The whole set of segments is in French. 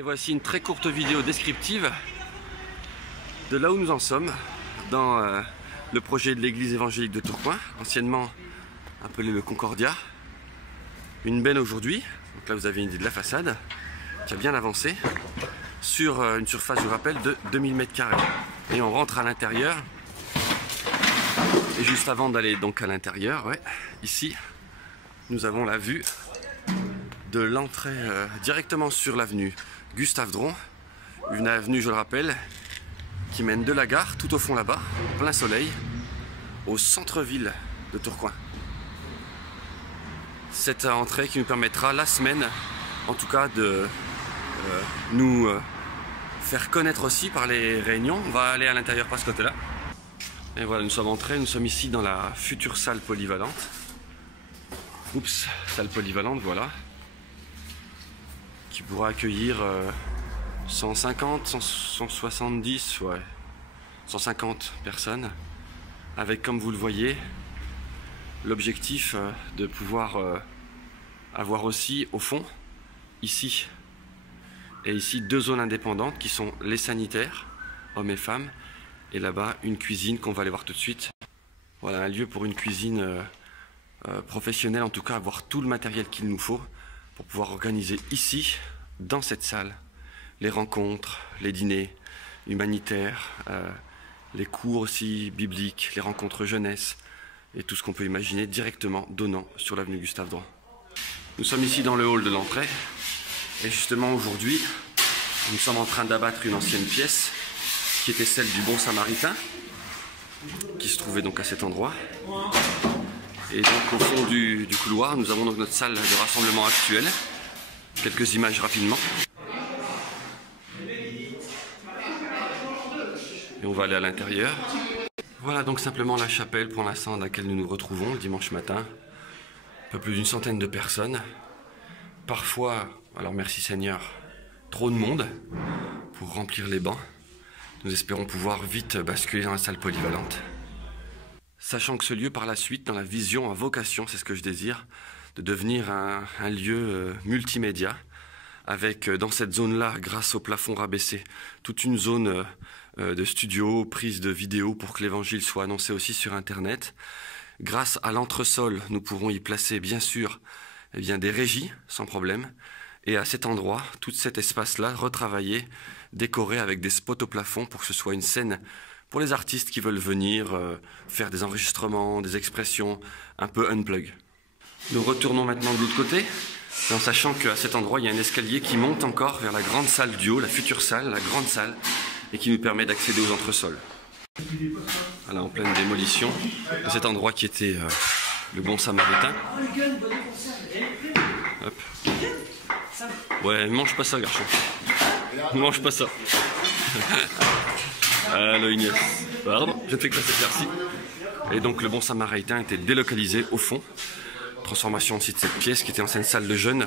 Et voici une très courte vidéo descriptive de là où nous en sommes dans le projet de l'église évangélique de Tourcoing, anciennement appelé le Concordia. Une benne aujourd'hui, donc là vous avez une idée de la façade, qui a bien avancé, sur une surface, je vous rappelle, de 2000 m². Et on rentre à l'intérieur. Et juste avant d'aller donc à l'intérieur, ouais, ici, nous avons la vue de l'entrée directement sur l'avenue Gustave Dron, une avenue, je le rappelle, qui mène de la gare, tout au fond là-bas, en plein soleil, au centre-ville de Tourcoing. Cette entrée qui nous permettra la semaine, en tout cas, de nous faire connaître aussi par les réunions. On va aller à l'intérieur par ce côté-là. Et voilà, nous sommes entrés, nous sommes ici dans la future salle polyvalente. Oups, salle polyvalente, voilà. Qui pourra accueillir 150, 170, ouais, 150 personnes. Avec, comme vous le voyez, l'objectif de pouvoir avoir aussi, au fond, ici et ici, deux zones indépendantes qui sont les sanitaires, hommes et femmes, et là-bas, une cuisine qu'on va aller voir tout de suite. Voilà, un lieu pour une cuisine professionnelle, en tout cas, avoir tout le matériel qu'il nous faut pour pouvoir organiser ici, dans cette salle, les rencontres, les dîners humanitaires, les cours aussi bibliques, les rencontres jeunesse, et tout ce qu'on peut imaginer directement donnant sur l'avenue Gustave Dron. Nous sommes ici dans le hall de l'entrée, et justement aujourd'hui, nous sommes en train d'abattre une ancienne pièce qui était celle du Bon Samaritain, qui se trouvait donc à cet endroit. Et donc au fond du couloir, nous avons donc notre salle de rassemblement actuelle. Quelques images rapidement. Et on va aller à l'intérieur. Voilà donc simplement la chapelle pour l'instant dans laquelle nous nous retrouvons le dimanche matin. Un peu plus d'une centaine de personnes. Parfois, alors merci Seigneur, trop de monde pour remplir les bancs. Nous espérons pouvoir vite basculer dans la salle polyvalente. Sachant que ce lieu, par la suite, dans la vision, a vocation, c'est ce que je désire, de devenir un lieu multimédia, avec dans cette zone-là, grâce au plafond rabaissé, toute une zone de studio, prise de vidéos pour que l'évangile soit annoncé aussi sur Internet. Grâce à l'entresol, nous pourrons y placer, bien sûr, eh bien, des régies, sans problème. Et à cet endroit, tout cet espace-là, retravaillé, décoré avec des spots au plafond pour que ce soit une scène pour les artistes qui veulent venir faire des enregistrements, des expressions un peu unplug. Nous retournons maintenant de l'autre côté, en sachant qu'à cet endroit, il y a un escalier qui monte encore vers la grande salle du haut, la future salle, la grande salle, et qui nous permet d'accéder aux entresols. Voilà, en pleine démolition de cet endroit qui était le Bon Samaritain. Hop. Ouais, mange pas ça, garçon. Mange pas ça. Allô Ignace. Pardon, je ne fais que passer, merci. Et donc le Bon Samaritain était délocalisé au fond. Transformation aussi de cette pièce qui était ancienne salle de jeunes.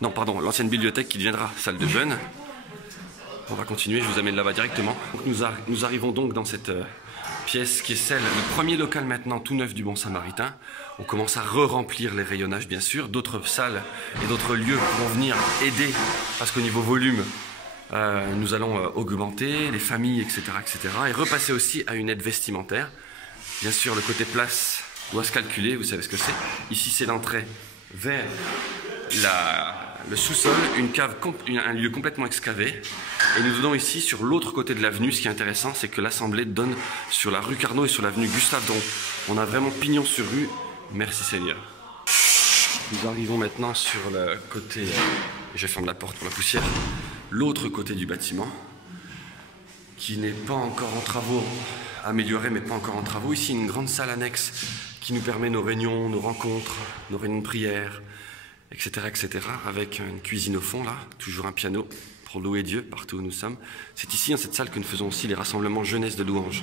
Non, pardon, l'ancienne bibliothèque qui deviendra salle de jeunes. On va continuer, je vous amène là-bas directement. Donc nous arrivons donc dans cette pièce qui est celle, le premier local maintenant tout neuf du Bon Samaritain. On commence à re-remplir les rayonnages bien sûr. D'autres salles et d'autres lieux pourront venir aider parce qu'au niveau volume, nous allons augmenter les familles, etc., etc. Et repasser aussi à une aide vestimentaire. Bien sûr, le côté place doit se calculer, vous savez ce que c'est. Ici, c'est l'entrée vers le sous-sol, une cave, un lieu complètement excavé. Et nous donnons ici, sur l'autre côté de l'avenue, ce qui est intéressant, c'est que l'Assemblée donne sur la rue Carnot et sur l'avenue Gustave Dron. On a vraiment pignon sur rue. Merci Seigneur. Nous arrivons maintenant sur le côté, je ferme la porte pour la poussière, l'autre côté du bâtiment, qui n'est pas encore en travaux, amélioré mais pas encore en travaux. Ici, une grande salle annexe qui nous permet nos réunions, nos rencontres, nos réunions de prière, etc., etc., avec une cuisine au fond, là, toujours un piano pour louer Dieu partout où nous sommes. C'est ici, dans cette salle, que nous faisons aussi les rassemblements jeunesse de louanges,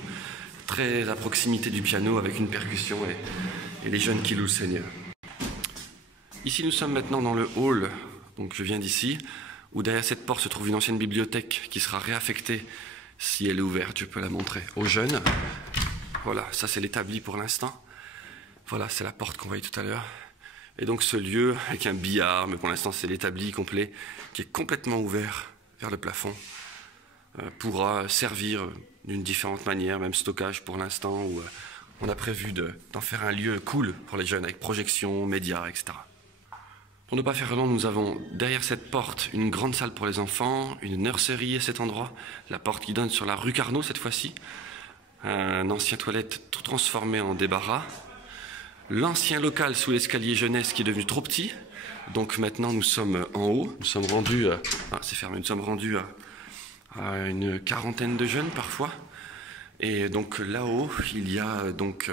très à proximité du piano, avec une percussion et les jeunes qui louent le Seigneur. Ici, nous sommes maintenant dans le hall, donc je viens d'ici, où derrière cette porte se trouve une ancienne bibliothèque qui sera réaffectée, si elle est ouverte, je peux la montrer, aux jeunes. Voilà, ça c'est l'établi pour l'instant. Voilà, c'est la porte qu'on voyait tout à l'heure. Et donc ce lieu, avec un billard, mais pour l'instant c'est l'établi complet, qui est complètement ouvert vers le plafond pourra servir d'une différente manière, même stockage pour l'instant, où on a prévu d'en faire un lieu cool pour les jeunes, avec projection, médias, etc. Pour ne pas faire long, nous avons derrière cette porte une grande salle pour les enfants, une nurserie à cet endroit, la porte qui donne sur la rue Carnot cette fois-ci, un ancien toilette tout transformé en débarras, l'ancien local sous l'escalier jeunesse qui est devenu trop petit, donc maintenant nous sommes en haut, nous sommes rendus, c'est fermé, nous sommes rendus à une quarantaine de jeunes parfois, et donc là-haut il y a donc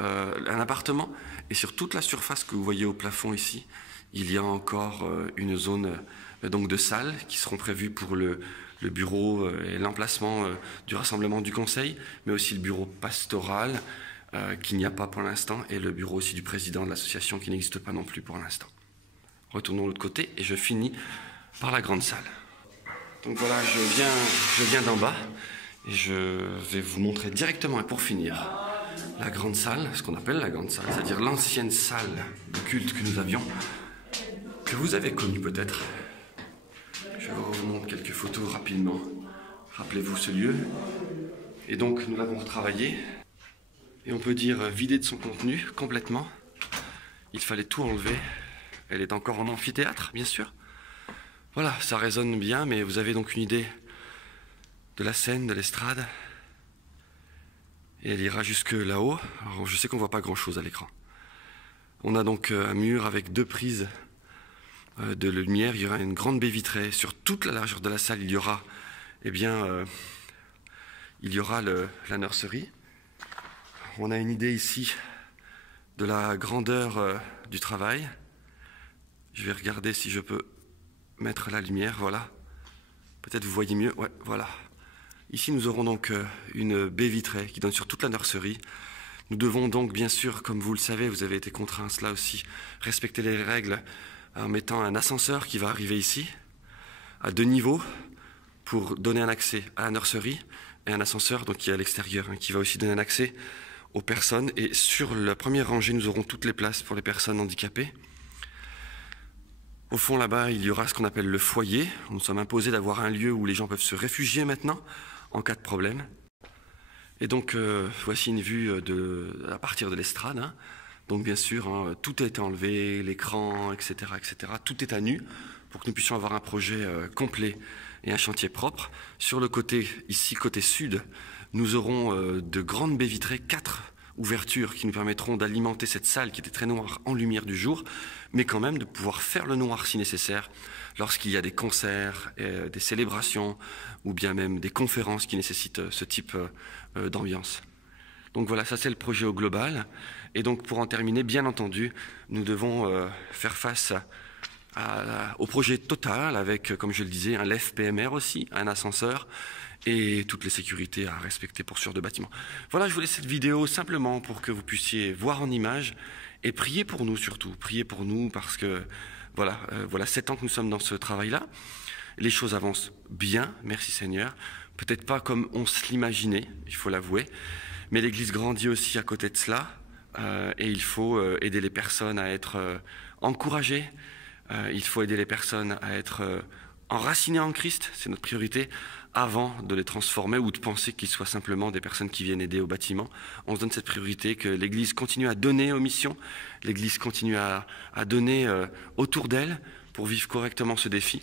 un appartement, et sur toute la surface que vous voyez au plafond ici, il y a encore une zone donc de salles qui seront prévues pour le bureau et l'emplacement du rassemblement du conseil, mais aussi le bureau pastoral qu'il n'y a pas pour l'instant, et le bureau aussi du président de l'association qui n'existe pas non plus pour l'instant. Retournons de l'autre côté et je finis par la grande salle. Donc voilà, je viens d'en bas et je vais vous montrer directement, et pour finir, la grande salle, ce qu'on appelle la grande salle, c'est-à-dire l'ancienne salle de culte que nous avions, que vous avez connue peut-être. Je vous montre quelques photos rapidement. Rappelez-vous ce lieu. Et donc nous l'avons retravaillé, et on peut dire vidé de son contenu complètement. Il fallait tout enlever. Elle est encore en amphithéâtre, bien sûr. Voilà, ça résonne bien, mais vous avez donc une idée de la scène, de l'estrade. Et elle ira jusque là-haut. Alors, je sais qu'on ne voit pas grand-chose à l'écran. On a donc un mur avec 2 prises de lumière. Il y aura une grande baie vitrée. Sur toute la largeur de la salle, il y aura, la nurserie. On a une idée ici de la grandeur du travail. Je vais regarder si je peux mettre la lumière, voilà. Peut-être vous voyez mieux, ouais, voilà. Ici, nous aurons donc une baie vitrée qui donne sur toute la nurserie. Nous devons donc, bien sûr, comme vous le savez, vous avez été contraints à cela aussi, respecter les règles en mettant un ascenseur qui va arriver ici, à 2 niveaux, pour donner un accès à la nurserie, et un ascenseur donc, qui est à l'extérieur, qui va aussi donner un accès aux personnes. Et sur la première rangée, nous aurons toutes les places pour les personnes handicapées. Au fond, là-bas, il y aura ce qu'on appelle le foyer. Nous sommes imposés d'avoir un lieu où les gens peuvent se réfugier maintenant, en cas de problème. Et donc, voici une vue à partir de l'estrade. Donc, bien sûr, tout a été enlevé, l'écran, etc., etc. Tout est à nu pour que nous puissions avoir un projet complet et un chantier propre. Sur le côté, ici, côté sud, nous aurons de grandes baies vitrées, 4 ouvertures qui nous permettront d'alimenter cette salle qui était très noire en lumière du jour, mais quand même de pouvoir faire le noir si nécessaire lorsqu'il y a des concerts, des célébrations ou bien même des conférences qui nécessitent ce type d'ambiance. Donc voilà, ça c'est le projet au global. Et donc pour en terminer, bien entendu, nous devons faire face au projet total avec, comme je le disais, un LEF PMR aussi, un ascenseur, et toutes les sécurités à respecter pour ce genre de bâtiment. Voilà, je vous laisse cette vidéo simplement pour que vous puissiez voir en images et prier pour nous surtout. Prier pour nous parce que voilà, 7 ans que nous sommes dans ce travail-là. Les choses avancent bien, merci Seigneur. Peut-être pas comme on se l'imaginait, il faut l'avouer, mais l'Église grandit aussi à côté de cela et il faut aider les personnes à être encouragées. Il faut aider les personnes à être enracinées en Christ, c'est notre priorité, avant de les transformer ou de penser qu'ils soient simplement des personnes qui viennent aider au bâtiment. On se donne cette priorité que l'Église continue à donner aux missions, l'Église continue à donner autour d'elle pour vivre correctement ce défi.